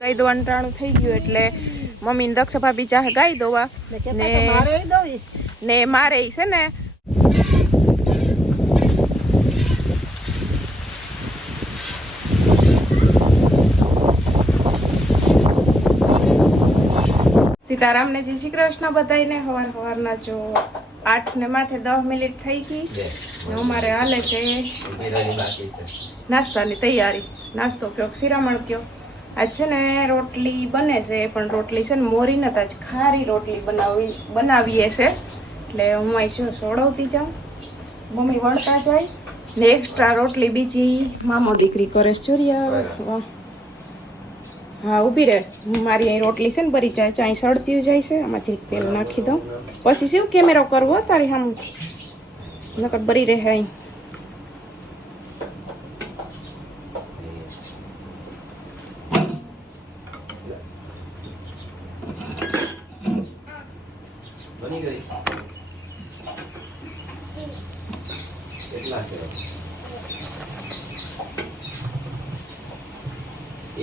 ગાઈ દો ટાણું થઈ ગયું એટલે મમ્મી દક્ષ ભાભી ચા ગાઈ દોવા. ને ને મારે છે ને. સીતારામને જય શ્રી કૃષ્ણ બધાઈને હવાર હવારના જો આઠ ને માથે દસ મિનિટ થઈ ગઈ. ને અમારે હાલે છે નાસ્તાની તૈયારી. નાસ્તો કયો શિરામણ કયો? આજ છે ને રોટલી બને છે પણ રોટલી છે ને મોરી નતા આજ ખારી રોટલી બનાવી બનાવીએ છે. એટલે હું અહીં શું સોડવતી જાઉં? મમ્મી વણતા જાય. ને એક્સ્ટ્રા રોટલી બીજી મામો દીકરી કરે ચુરિયા હા ઊભી રહે. મારી અહીં રોટલી છે ને બરી જાય છે. અહીં સળતી જાય છે. આમાં જરીક તેલ નાખી દઉં. પછી શું કેમેરો કરવો? તારી આમ નકર બરી રહે અહીં બની ગઈ કેટલા છે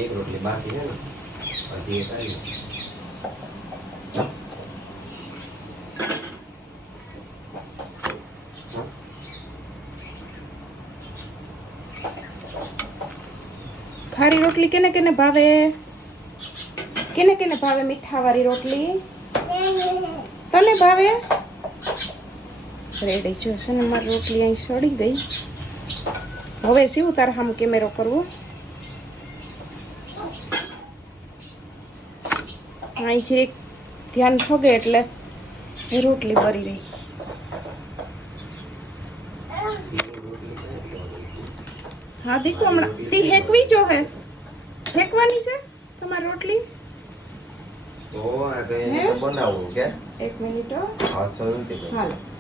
એક રોટલી બાકી છે ને અડધી એક આવી ખારી રોટલી કેને ભાવે? કેને કેને ભાવે મીઠાવાળી રોટલી? તને ભાવે? રેડી, જો ને મારી રોટલી અહીં સડી ગઈ. હવે શું તાર હમ કેમેરો કરવો? અહીં જરીક ધ્યાન ફગે એટલે એ રોટલી બરી રહી હા દીકુ હમણાં તી હેકવી જો હે. હેકવાની છે તમારી રોટલી? તો આ કઈ તો કે એક મિનિટ હો.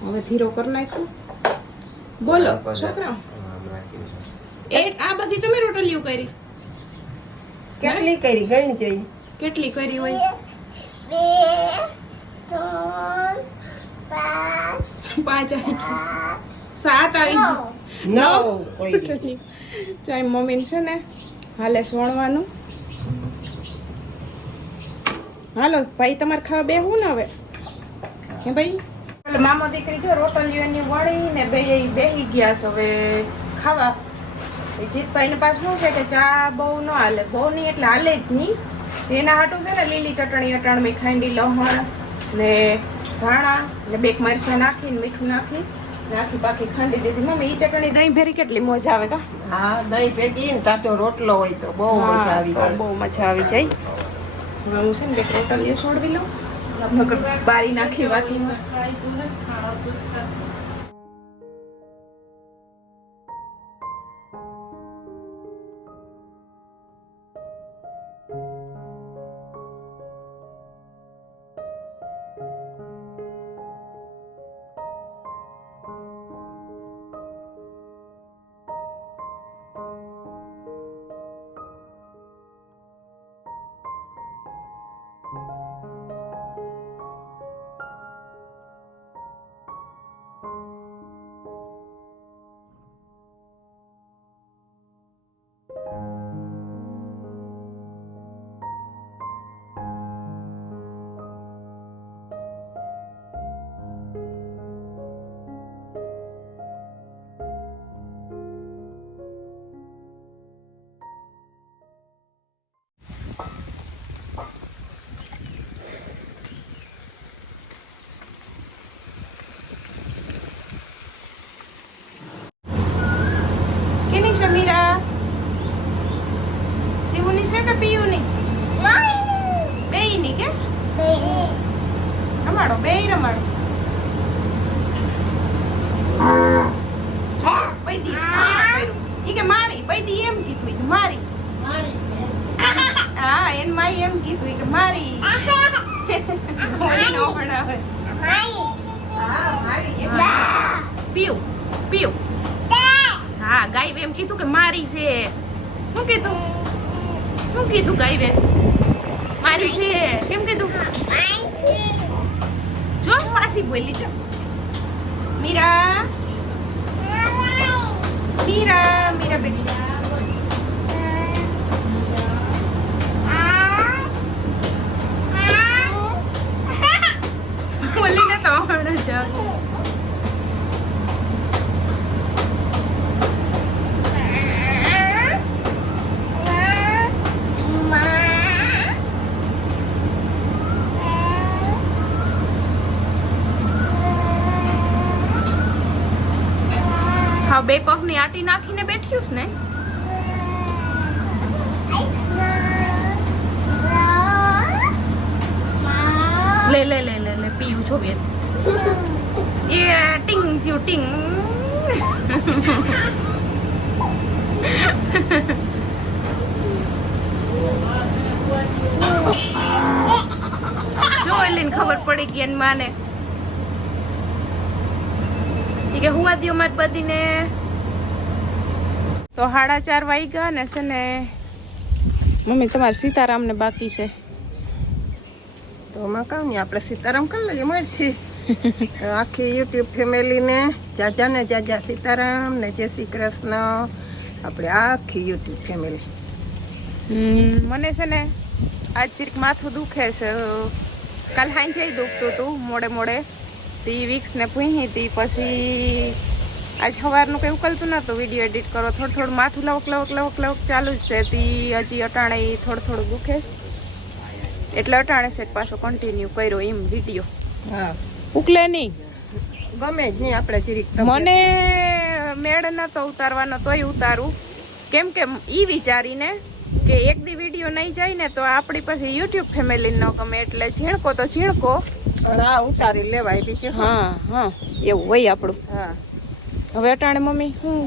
હવે ધીરો કરી નાખ્યું. બોલો છોકરા. એ આ બધી તમે રોટલીઓ કરી. કેટલી કરી? ગઈ જઈ કેટલી કરી હોય? પાંચ આવી સાત આવી ગઈ. નવ. ચાય મમ્મી છે ને હાલે સોણવાનું હાલો, ભાઈ, તમારે ખાવા બે હું ને હવે? હે ભાઈ? મામો દીકરી જો રોટલીઓ વણી ને બે બેહી ગયા છે હવે ખાવા. એ જીતભાઈને પાછું શું છે કે ચા બહુ ન હાલે. બહુ નહીં, એટલે હાલે જ નહીં. એના હાટું છે ને લીલી ચટણી, અટાણ ખાંડી, લહણ ને ધાણા ને બેક મરચાં નાખીને મીઠું નાખી નાખી બાકી ખાંડી દીધી. મમ્મી એ ચટણી દહીં ભેરી કેટલી મજા આવે કા હા દહીં ભેગી ને તાતો રોટલો હોય તો બહુ મજા આવી જાય. બહુ મજા આવી જાય. હવે હું છે ને બે રોટલીઓ છોડવી લઉં. બારી નાખી વાતીમાં રમાડો બે રમાડો. કે મારી બૈદી એમ કીધું કે મારી. હા એન માઈ એમ કીધું કે મારી. નો ભણાવે હા એમ કીધું કે મારી છે. શું કીધું? શું કીધું ગાય મારી છે કેમ કીધું જો પાછી બોલી જો મીરા મીરા મીરા બેટી બે પગની આટી નાખીને બેઠ્યું છે ને? લે લે લે લે લે, પીયું છો બે એ, ટિંગ થયું, ટિંગ. જો ખબર પડી ગઈ એની માને. કે હું આદ્યો માર બધીને તો સાડા ચાર વાગ્યા ને છે ને મમ્મી તમારે સીતારામ ને બાકી છે. તો આમાં કામ નહીં આપણે સીતારામ કરી લઈએ મળથી આખી યુટ્યુબ ફેમિલીને જાજા ને જાજા સીતારામ ને જય શ્રી કૃષ્ણ. આપણે આખી યુટ્યુબ ફેમિલી. મને છે ને આજ ચીક માથું દુખે છે. કાલ હાંજે દુખતું હતું મોડે મોડે. તી વિક્સ ને પૂહી હતી પછી આજ સવારનું કંઈ ઉકલતું નહોતું. વીડિયો એડિટ કરો. થોડું થોડું માથું લવક લવક લવક લવક ચાલુ જ છે. તી હજી અટાણે થોડું થોડું દુખે એટલે અટાણે છે પાછો કન્ટિન્યુ કર્યો એમ વીડિયો. હા. ઉકલે નહીં. ગમે જ નહીં આપણે જીરીક મને મેળ નતો ઉતારવાનો તોય ઉતારું. કેમ કે એ વિચારીને કે એક દી વીડિયો નહીં જાય ને તો આપણી પાસે યુટ્યુબ ફેમિલી ન ગમે એટલે ઝીણકો તો ઝીણકો હા ઉતારી લેવાય બીજું હા હા. એવું હોય આપણું. હા. હવે અટાણે મમ્મી શું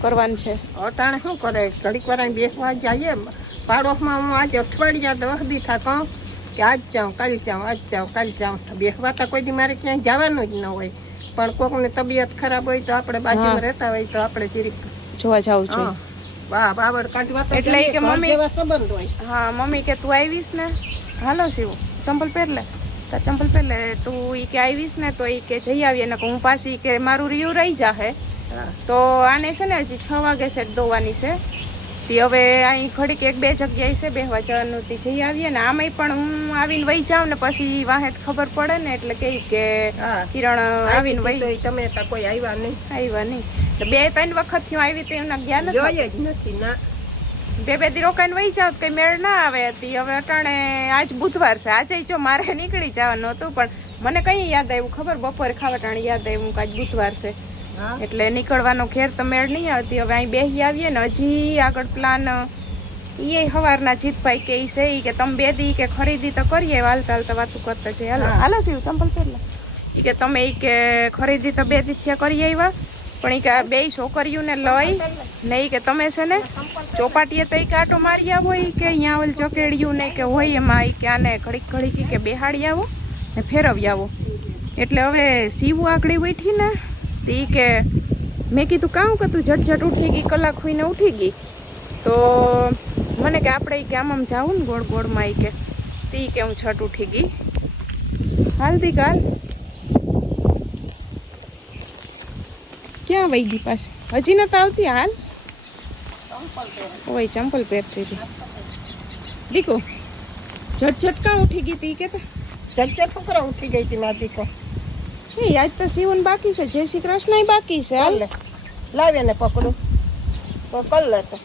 કરવાનું છે? અટાણે શું કરે? ઘડીક વાર બેસવા જઈએ પાડોશમાં હું આજે અઠવાડિયા દસ દી થતો કે આજ જાઉં કાલ જાઉં આજ જાઉં કાલ જાઉં. બેસવા તો કોઈ મારે ક્યાંય જવાનું જ ન હોય. પણ કોકની તબિયત ખરાબ હોય તો આપણે બાજુમાં રહેતા હોય તો આપણે જીરીક જોવા જાવું છું. જોઈએ વાહ બાવડ કાઢવા એટલે કે મમ્મી- સંબંધ હોય. હા મમ્મી કે તું આવીશ ને? હાલો શિવ ચંપલ પહેરલે ચંપલ પહેરલે તું ઈ કે આવીશ ને તો ઈ કે જઈ આવીએ ને હું પાછી કે મારું રિયુ રહી જાહે. હા તો આને છે ને હજી છ વાગે સેટ ધોવાની છે. તે હવે અહીં ઘડીક એક બે જગ્યાએ છે બેહવા જવાનું તે જઈ આવીએ ને આમાંય પણ હું આવીને વહી જાઉં ને પછી વાહે ખબર પડે ને એટલે કહી કે કિરણ આવીને વહી તમે કોઈ આવ્યા નહીં. આવ્યા નહીં. બે ત્રણ વખતથી આવી તો એમના જોઈએ જ નથી ના. બે બે દી રોકાઈને વહી જાવ કઈ મેળ ના આવે. હતી હવે અટાણે આજ બુધવાર છે. આજે જો મારે નીકળી જવાનું હતું પણ મને કઈ યાદ આવ્યું ખબર? બપોરે ખાવા ટાણે યાદ આવ્યું કે આજ બુધવાર છે. એટલે નીકળવાનો ઘેર તો મેળ નહીં આવતી. હવે અહીં બેસી આવીએ ને હજી આગળ પ્લાન એ સવારના જીતભાઈ કે છે કે તમે બે દી કે ખરીદી તો કરીએ હાલતા હાલતા વાતું કરતા છે હાલો હાલો શિવ ચંપલ પહેરલા એ કે તમે એ કે ખરીદી તો બે દી થયા કરી આવ્યા પણ ઈ કે બે છોકરીઓને લઈ ને એ કે તમે છે ને ચોપાટીએ તો એ કાંટો આટો મારી આવો એ કે અહીંયા ઓલ ચકેડ્યું ને કે હોય એમાં એ કે આને ઘડીક ઘડીક કે બેહાડી આવો ને ફેરવી આવો. એટલે હવે સીવું આકડી બેઠી ને તે કે, મેં કીધું, કાં કે તું ઝટ ઝટ ઉઠી ગઈ, કલાક હોઈને ઉઠી ગઈ? તો મને કે, આપણે કે આમ આમ જાવું ને ગોળ ગોળમાં ઈ કે. તે કે, હું છટ ઉઠી ગઈ. હાલ દી કાલ ક્યાં વહી ગઈ પાછી? હજી નતા આવતી હાલ? ઓય, ચંપલ પહેરતી હતી દીકો ઝટ ઝટ કાં ઉઠી ગઈ તી કે ઝટઝટ છોકરા ઉઠી ગઈ હતી મારી દીકો? એ આજ તો સીવન બાકી છે જય શ્રી કૃષ્ણ બાકી છે હાલ. લાવે ને પકડું. કર લે તો.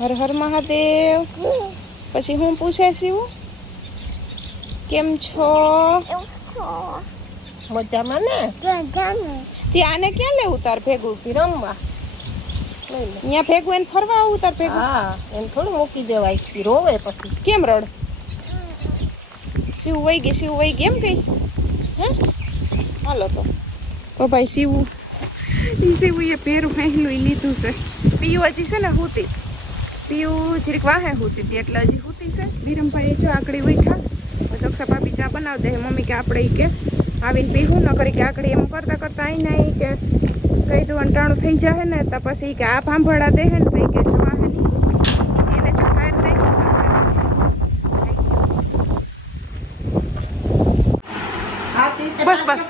હર હર મહાદેવ. પછી હું પૂછે શિવ? કેમ છો? મજામાં ને? તે આને ક્યાં લેવું તાર ભેગું? તી રમવા અહીંયા ભેગું એને ફરવા આવું તાર ભેગું? હા એને થોડું મૂકી દેવાય. રોવે પછી. કેમ રડ? શિવ વહી ગઈ, શિવ વહી ગઈ એમ કઈ હે? હાલો તો. તો ભાઈ શિવ. એ પહેરું પહેલું એ લીધું છે. પીયું હજી છે ને હુતી. પીયું જરીક વાહે હુતી હતી એટલે હજી હુતી છે. વિરમભાઈ જો આકડી ઉઠા દક્ષા ભાભી ચા બનાવ દે. મમ્મી કે આપણે એ કે, આવીને પીવું ન કરી કે આકડી એમ કરતાં કરતાં આવીને એ કે, કહી દઉં અંટાણું થઈ જાય ને, તો પછી કે આ ભાંભળા દે ને તો કે જવા હે નહીં એને જો સાહેબ બસ, બસ. નાખી દેતા હોય ભગવાનને હાલ તો તમે જોવ તો ઈંડા ને એમાં તો ફળિયામાં લોહી પી જાય હાલ તો ઈંડા પાડી ઈંડા પાડી ક્યાંથી લઈ આવે? હું કહેતી હતી આ ઘર ચકલીએ ન પાડે કોઈના બસ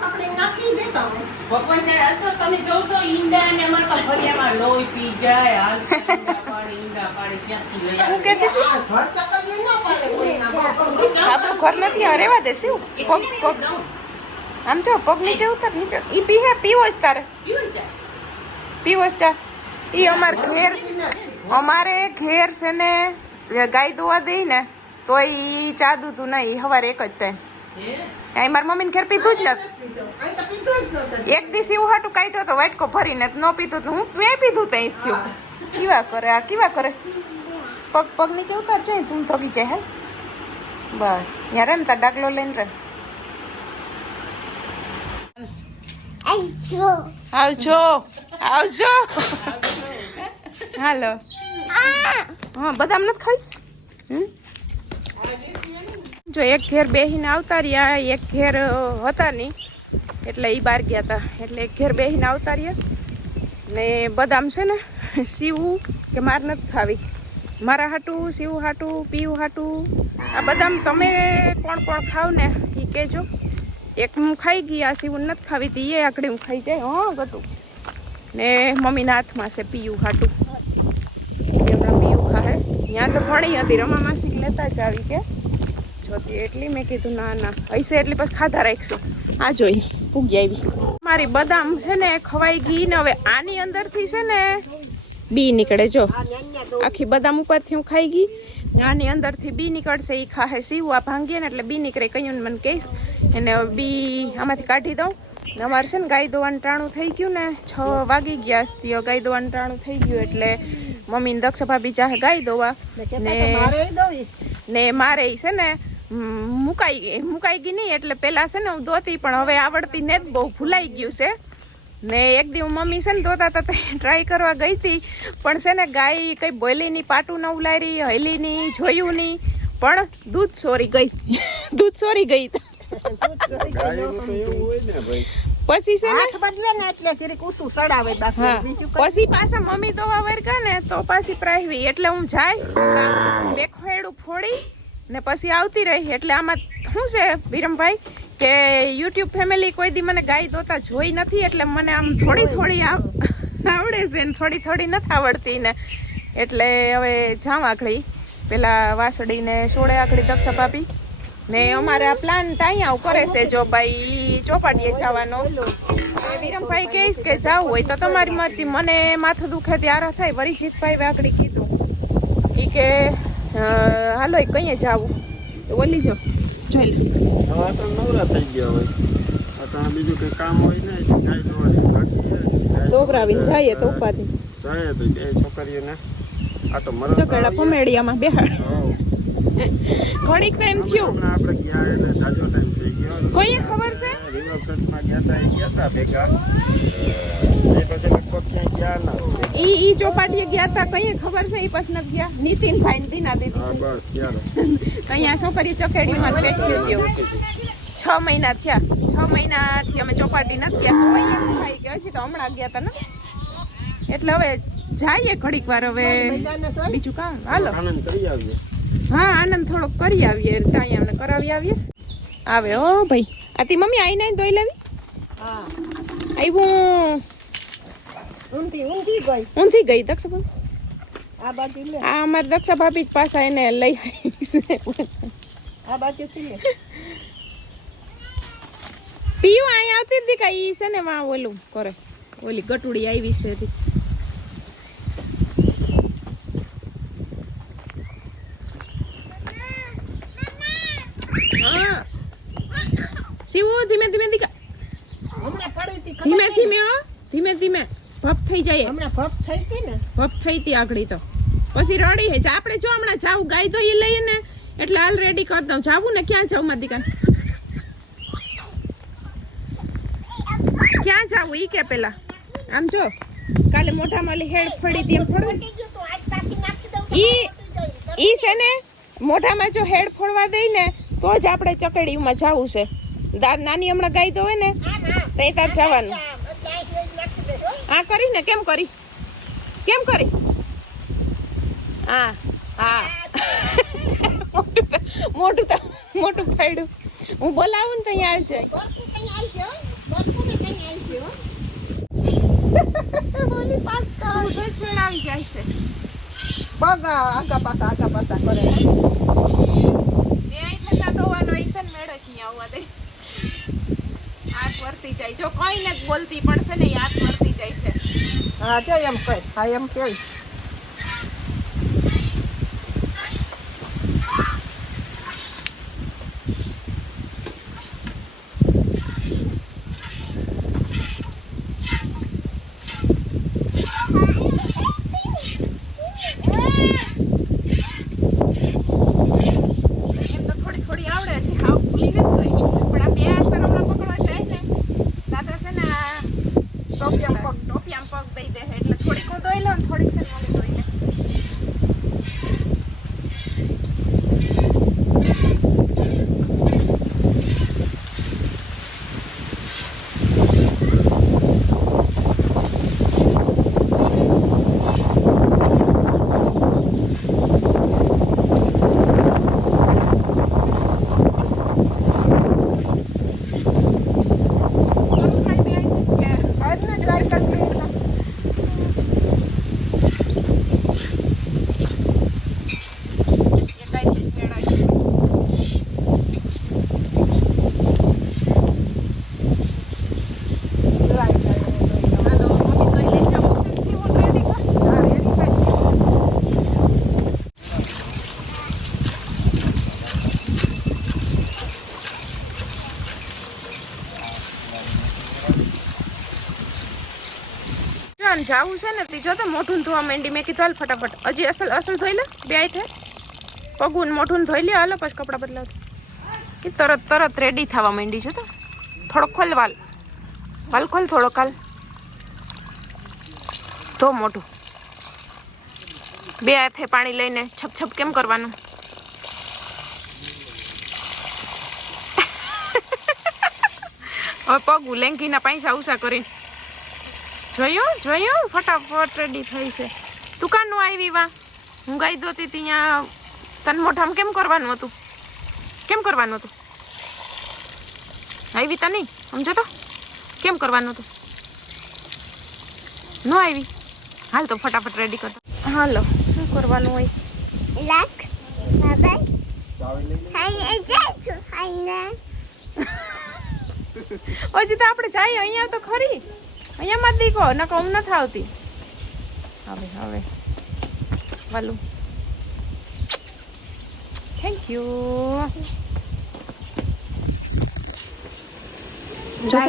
આપણું ઘર નથી રેવા દે શું? પગ પગ આમ જો પગ નીચે ઉતર નીચે ઈ પીહે પીવો જ તારે. પીવું જ ચા. ઈ અમાર ઘેર અમારે ઘેર છે ને ગાય દોવા દઈ ને તો ઈ ચા દૂધું નહીં હવારે એક જ ટાઈમ. અહીં મારી મમ્મીને ઘેર પીધું જ નથી. એક દિવસ એવું હાટું કાઢ્યો તો વાટકો ભરીને ન પીધું તો હું મેં પીધું ત્યાં થયું. કેવા કરે આ કેવા કરે? પગ પગ નીચે ઉતાર છે તું થકી જાય હે? બસ. યાર એમ તાર ડાકલો લઈને રે આવજો. આવજો. હાલો. હા બદામ નથી ખાઈ? હમ? જો એક ઘેર બેહીને આવતા રહ્યા, એક ઘેર હતા નહીં. એટલે એ બહાર ગયા હતા એટલે એક ઘેર બેહીને આવતા રહ્યા. ને બદામ છે ને, સીવું કે માર નથી ખાવી. મારા હાટું, સીવું હાટું, પીવું હાટું. આ બદામ તમે કોણ કોણ ખાવ ને એ કહેજો. એક હું ખાઈ ગઈ, આ સીવું નથી ખાવી, તી એ આકડી હું ખાઈ જાય. હં ગતું ને મમ્મીના હાથમાં છે પીયું હાટું. પીયું ખાહે. ત્યાં તો ઘણી હતી, રમા માસી લેતા જ આવી કે. જોતી એટલી મેં કીધું ના ના હૈસે એટલી પછી ખાધા રાખશું. આ જોઈ ઉગી આવી. મારી બદામ છે ને ખવાઈ ગઈ ને હવે આની અંદરથી છે ને બી નીકળે જો. આખી બદામ ઉપરથી હું ખાઈ ગઈ. આની અંદરથી બી નીકળશે એ ખાહે સીવું આ ભાંગીએ ને એટલે બી નીકળે કયું મને કહીશ. એને બી આમાંથી કાઢી દઉં. અમારે છે ને ગાય દોવાનું ટાણું થઈ ગયું ને છ વાગી ગયા સ્ત્રીઓ ગાય દોવાનું ટાણું થઈ ગયું એટલે મમ્મીને દક્ષ ભાભી ચાહે ગાય દોવા. ને મારે ને મારે છે ને મુકાઈ ગઈ મુકાઈ ગઈ નહીં એટલે પહેલાં છે ને હું ધોતી પણ હવે આવડતી ને જ બહુ ભૂલાઈ ગયું છે. ને એક દી મમ્મી છે ને ધોતા હતા ટ્રાય કરવા ગઈ હતી પણ છે ને ગાય કંઈ બોલી નહીં પાટું ન ઉલારી હૈલી નહીં જોયું નહીં પણ દૂધ સોરી ગઈ. દૂધ સોરી ગઈ. પછી છે ને બદલે ને એટલે જરીક ઊંચું ચડાવે બાકી પછી પાછા મમ્મી દોવા વર્ગા ને તો પાછી પ્રાઈવી એટલે હું જાય બે ખોયડું ફોડી ને પછી આવતી રહી. એટલે આમાં શું છે વિરમભાઈ? કે યુટ્યુબ ફેમિલી કોઈ દી મને ગાય દોતા જોઈ નથી, એટલે મને આમ થોડી થોડી આવડે છે ને થોડી થોડી નથી આવડતી ને. એટલે હવે જામ આખડી પેલા વાસળીને સોળે આખડી દક્ષ આપી ને અમારે પ્લાન ત્યાં કરે છે, જો ભાઈ ચોપાટીએ જવાનો. વિરમભાઈ કહીશ કે જવું હોય તો તમારી મરજી. મને માથું દુખે ત્યારે થાય, વરીજીતભાઈ વાગડી કીધું. એ કે હાલો એ કઈએ જાવું? ઓલી જો જોઈ લે. હવે તો નવરા થઈ ગયા હોય. બીજું કઈ કામ હોય ને દોવરાવીને જઈએ તો ઉપાધિ. જાય તો બે છોકરીઓને. આ તો મરદ ચકડા પમેડિયામાં બેહાડ. ઘડીક ટાઈમ થયું. આપણે ગયા એટલે સાજો ટાઈમ કોઈએ ખબર છે? રિવરફ્રન્ટમાં ગયા હતા એ ગયા હતા ભેગા. એ પછી લગભગ ક્યાંય ગયા ના. ઈ ઈ ચોપાટીએ ગયા હતા કઈ ખબર છે? ઈ પ્રશ્ન ગયા. નીતિનભાઈ ને દીના દીદી બસ ત્યારે અહીંયા છોકરી ચકેડીમાં બેઠી છ મહિના થયા. છ મહિનાથી અમે ચોપાટી નથી ગયા. તો એમ થાય કે હજી તો હમણાં ગયા હતા ને? એટલે હવે જઈએ ઘડીક વાર હવે. બીજું કામ? હાલો. આનંદ કરી આવીએ. હા આનંદ થોડોક કરી આવીએ. ત્યાં અમને કરાવી આવીએ. આવે ઓ ભાઈ. આતી મમ્મી આઈને ધોઈ લેવી? હા. આવ્યું ઊંધી ઊંધી ગઈ. ઊંધી ગઈ દક્ષ. આ બાજુ લે. આ અમાર દક્ષા ભાભી જ પાછા એને લઈ આવી છે આ બાજુથી લે. પીયું અહીંયા આવતી હતી કે ઈ છે ને વા ઓલું કરે ઓલી ગટુડી આવી છે તી. હા. શિવો ધીમે ધીમે દીકા. ધીમે ધીમે ધીમે ધીમે. ભપ થઈ જાય હમણાં ભપ થઈ હતી ને? ભપ થઈ હતી આગળી તો. પછી રડી હે. આપણે જો હમણાં જાવ ગાય તો એ લઈએ ને. એટલે હાલ રેડી કરી દઉં. જાવું ને ક્યાં જાવમાં દીકા ક્યાં જાવું? ઈ કે પેલા. આમ જો. કાલે મોઢામાં હેડ ફળી એમ ફોડવું. ઈ ઈ છે ને મોઢામાં જો હેડ ફોડવા દઈ ને તો જ આપણે ચકડીમાં જવું છે. દાર નાની હમણાં ગાય તો હોય ને, તો એ તાર જવાનું. હા, કરી ને, કેમ કરી? કેમ કરી? હા હા. મોટું તો, મોટું ફાયડું હું બોલાવું ને તો અહીંયા આવી જાય પગ આગા પાકા આગા પાકા કરે બે અહીં થતા દોવાનો ઈ છે ને જ નહીં આવવા દે. હાથ વર્તી જાય. જો કઈ ને બોલતી પણ છે ને હાથ વર્તી જાય છે. હા કે એમ કઈ? હા, એમ કહે પપ્પાને જાવું છે ને, તે જો તો મોઢું ધોવા માંડી. મેં કીધું, હાલ ફટાફટ. હજી અસલ અસલ ધોઈ લે, બે આઈ થાય. પગું મોઠું ધોઈ લે, હાલો, પછી કપડાં બદલાવ. કે તરત તરત રેડી થવા માંડી છે તો. થોડોક ખોલ વાલ. વાલ ખોલ થોડો કાલ ધો મોઢું. બે હાથે પાણી લઈને છપ છપ કેમ કરવાનું? હવે પગ ઉલેંગીના પૈસા ઉષા કરીને જોયું? જોયું? ફટાફટ રેડી થઈ છે. તું કાનું આવી વા. હું ગાઈ દોતી ત્યાં તન મોઢામાં કેમ કરવાનું હતું? કેમ કરવાનું હતું? આવી તને? સમજો તો. કેમ કરવાનું હતું? ન આવી હાલ તો ફટાફટ રેડી કરતો હાલો શું કરવાનું હોય? લાખ બાબા હજી તો આપણે જઈએ અહીંયા તો ખરી. અહીંયા માં દીકો ન કમ ન થાવતી હવે હવે. વાલું. થેન્ક યુ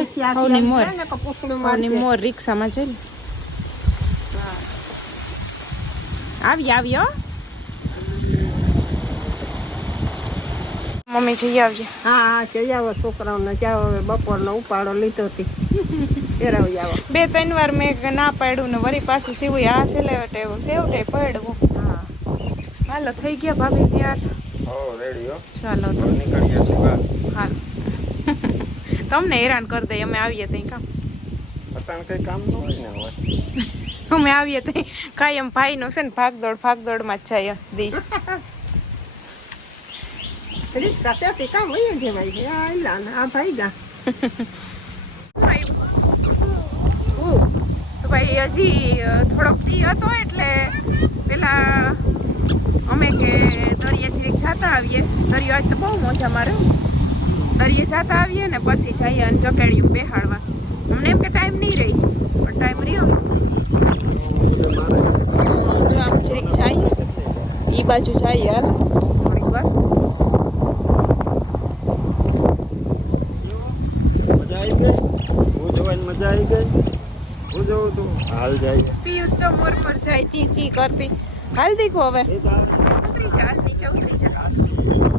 છે હવની મોર. ને રિક્ષામાં જઈ આવી આવી હો. મમ્મી જઈ આવજે. હા જઈ આવો છોકરાઓને જાઓ હવે બપોરનો ઉપાડો લીધો હતી બે ત્રણ વાર મેં ના પાડ્યું ને વળી પાછું સીવું આ સેલેવટે સેવટે પડવું. હા. હાલો થઈ ગયા ભાભી ત્યાર. ચાલો. હાલ. તમને હેરાન કરી દઈએ અમે આવીએ તઈ કામ. ન હોય ને અમે આવીએ તઈ કાયમ ભાઈનો છે ને ભાગદોડ ભાગદોડમાં જ જાય દી. રિક્ષા ત્યાંથી કામ વહી જવાય છે. ને આ ભાઈ ગા ભાઈ હજી થોડોક દી હતો એટલે પેલા અમે કે દરિયા જરીક જતા આવીએ. દરિયો આજ તો બહુ મોજા મારે દરિયે જતા આવીએ ને પછી જઈએ અને ચકેડિયું બેહાડવા. અમને એમ કે ટાઈમ નહીં રહી પણ ટાઈમ રહ્યો જો આમ જરીક જઈએ. એ બાજુ જઈએ હાલ. થોડીક વાર. મજા આવી ગઈ? હું જોવાની મજા આવી ગઈ? જોઉં તું હાલ જાય. પિયુષ જો મોર પર જાય ચી ચી કરતી. હાલ દીખો હવે. ચાલ નહીં જવું થઈ નીચે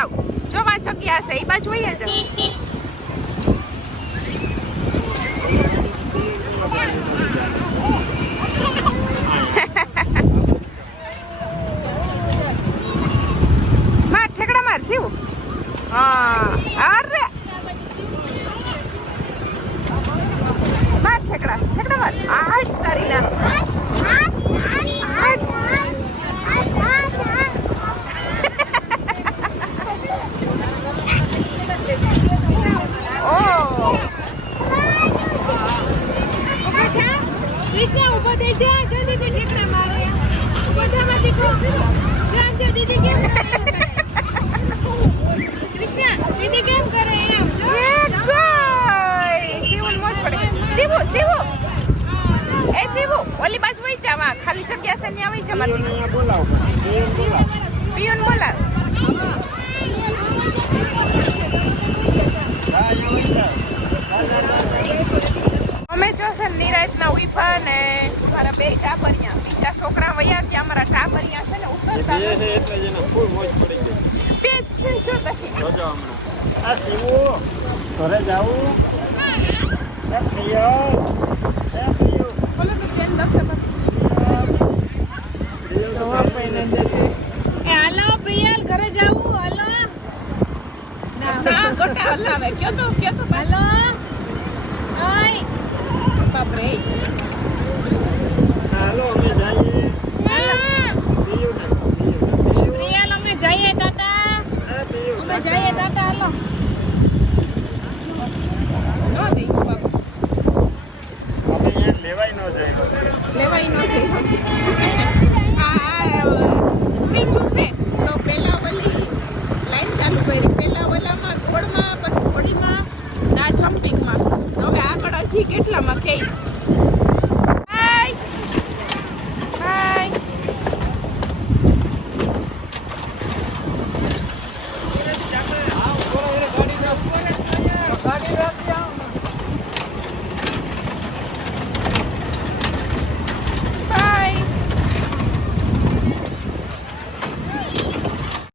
જાવ જો આ જગ્યા હશે એ બાજુ વયો જાવ માર ઠેકડા માર હા, અરે. માર ઠેકડા આઠ તારી કૃષ્ણ ઊભો થઈ જા જો દીદી ઠેકડા મારે ઊભો થા માં દીકરો જાન જો દીદી કેમ કરે? કૃષ્ણ દીદી કેમ કરે એમ? શિવું શિવું! એ શિવું ઓલી બાજુ વઈ જા વા ખાલી જગ્યા છે ત્યાં વઈ જા મારી અહીંયા બોલાવો. પિયુન બોલાવ. હા વહી. અમે જો છે ને નિરાતના ઉઈફા ને મારા બે ટાબરિયા. બીજા છોકરા વયા ગયા અમારા ટાબરિયા છે ને એ ઉતરતા એટલે જ ફૂલ મોજ પડી ગઈ. બે છે જો તકી જોજો હમણાં. આ શિવું. ઘરે જાવું એ પ્રિયો એ પ્રિયો બોલો તો ચેન દક્ષ એ હાલો પ્રિયલ ઘરે જાવું હાલો. ના ગોટા હલાવે. કયો તો કયો તો હાલો. બાપરે હાલો